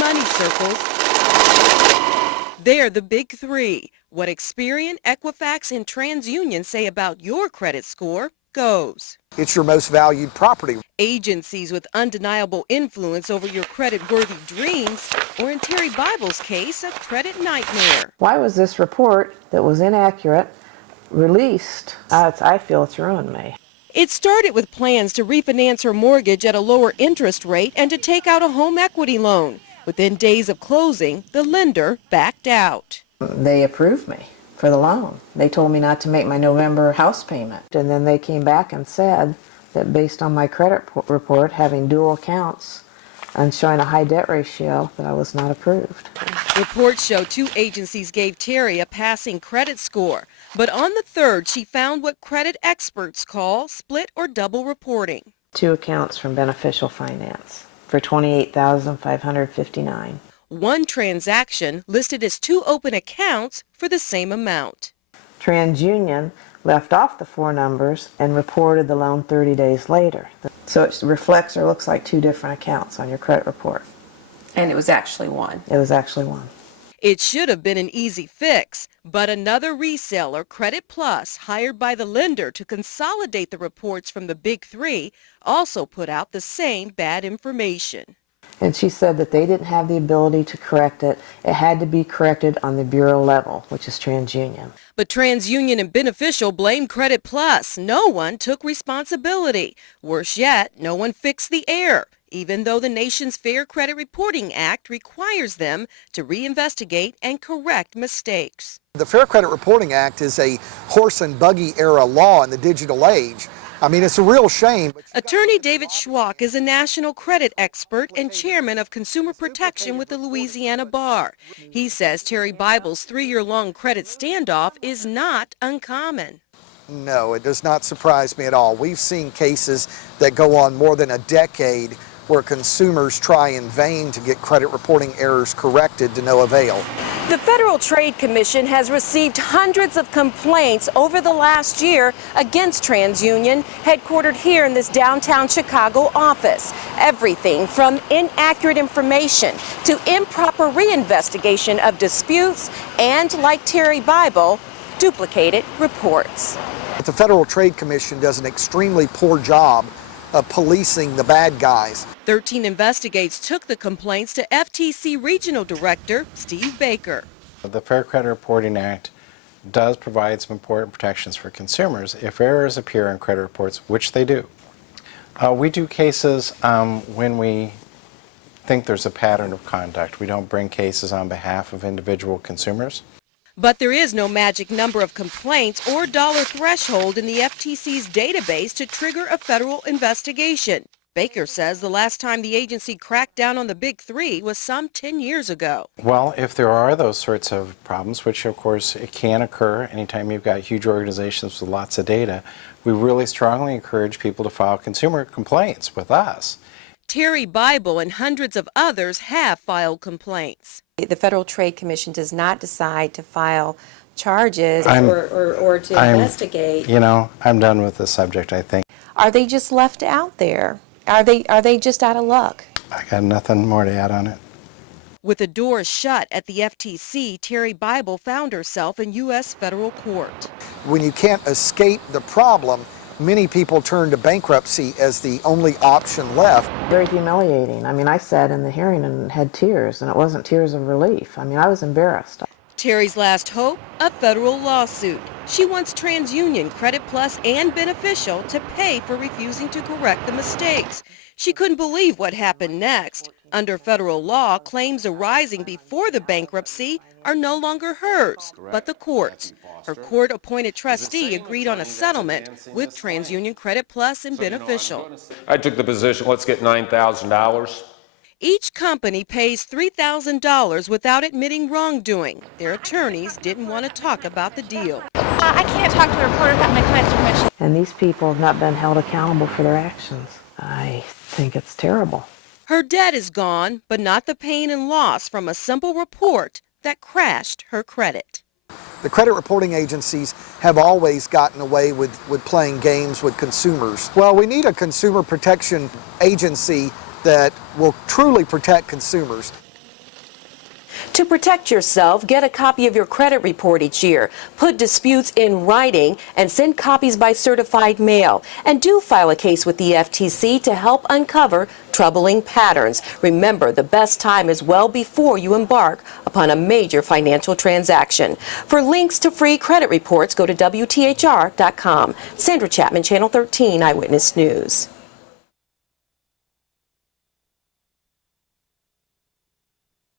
money circles. They're the big three. What Experian, Equifax, and TransUnion say about your credit score goes. It's your most valued property. Agencies with undeniable influence over your credit-worthy dreams, or in Terry Bible's case, a credit nightmare. Why was this report that was inaccurate released? I feel it's ruined me. It started with plans to refinance her mortgage at a lower interest rate and to take out a home equity loan. Within days of closing, the lender backed out. They approved me for the loan. They told me not to make my November house payment. And then they came back and said that based on my credit report having dual accounts and showing a high debt ratio, that I was not approved. Reports show two agencies gave Terry a passing credit score. But on the third, she found what credit experts call split or double reporting. 2 accounts from Beneficial Finance for $28,559. One transaction listed as 2 open accounts for the same amount. TransUnion left off the 4 numbers and reported the loan 30 days later. So it reflects or looks like 2 different accounts on your credit report. And it was actually one. It was actually one. It should have been an easy fix, but another reseller, Credit Plus, hired by the lender to consolidate the reports from the big three, also put out the same bad information. And she said that they didn't have the ability to correct it. It had to be corrected on the bureau level, which is TransUnion. But TransUnion and Beneficial blamed Credit Plus. No one took responsibility. Worse yet, no one fixed the error, even though the nation's Fair Credit Reporting Act requires them to reinvestigate and correct mistakes. The Fair Credit Reporting Act is a horse and buggy era law in the digital age. I mean, it's a real shame. Attorney David Schwach is a national credit expert and chairman of consumer protection with the Louisiana Bar. He says Terry Bible's 3-year-long credit standoff is not uncommon. No, it does not surprise me at all. We've seen cases that go on more than a decade where consumers try in vain to get credit reporting errors corrected to no avail. The Federal Trade Commission has received hundreds of complaints over the last year against TransUnion, headquartered here in this downtown Chicago office. Everything from inaccurate information to improper reinvestigation of disputes and, like Terry Bible, duplicated reports. The Federal Trade Commission does an extremely poor job of policing the bad guys. 13 investigators took the complaints to FTC Regional Director Steve Baker. The Fair Credit Reporting Act does provide some important protections for consumers if errors appear in credit reports, which they do. We do cases when we think there's a pattern of conduct. We don't bring cases on behalf of individual consumers. But there is no magic number of complaints or dollar threshold in the FTC's database to trigger a federal investigation. Baker says the last time the agency cracked down on the big three was some 10 years ago. Well, if there are those sorts of problems, which of course it can occur anytime you've got huge organizations with lots of data, we really strongly encourage people to file consumer complaints with us. Terry Bible and hundreds of others have filed complaints. The Federal Trade Commission does not decide to file charges or to investigate. You know, I'm done with this subject, I think. Are they just left out there? Are they just out of luck? I got nothing more to add on it. With the doors shut at the FTC, Terry Bible found herself in U.S. federal court. When you can't escape the problem, many people turn to bankruptcy as the only option left. Very humiliating. I mean, I sat in the hearing and had tears, and it wasn't tears of relief. I mean, I was embarrassed. Terry's last hope, a federal lawsuit. She wants TransUnion, Credit Plus, and Beneficial to pay for refusing to correct the mistakes. She couldn't believe what happened next. Under federal law, claims arising before the bankruptcy are no longer hers, but the court's. Her court-appointed trustee agreed on a settlement with TransUnion, Credit Plus, and Beneficial. I took the position, let's get $9,000. Each company pays $3,000 without admitting wrongdoing. Their attorneys didn't want to talk about the deal. I can't talk to a reporter without my client's permission. And these people have not been held accountable for their actions. I think it's terrible. Her debt is gone, but not the pain and loss from a simple report that crashed her credit. The credit reporting agencies have always gotten away with playing games with consumers. Well, we need a consumer protection agency that will truly protect consumers. To protect yourself, get a copy of your credit report each year. Put disputes in writing and send copies by certified mail. And do file a case with the FTC to help uncover troubling patterns. Remember, the best time is well before you embark upon a major financial transaction. For links to free credit reports, go to WTHR.com. Sandra Chapman, Channel 13 Eyewitness News.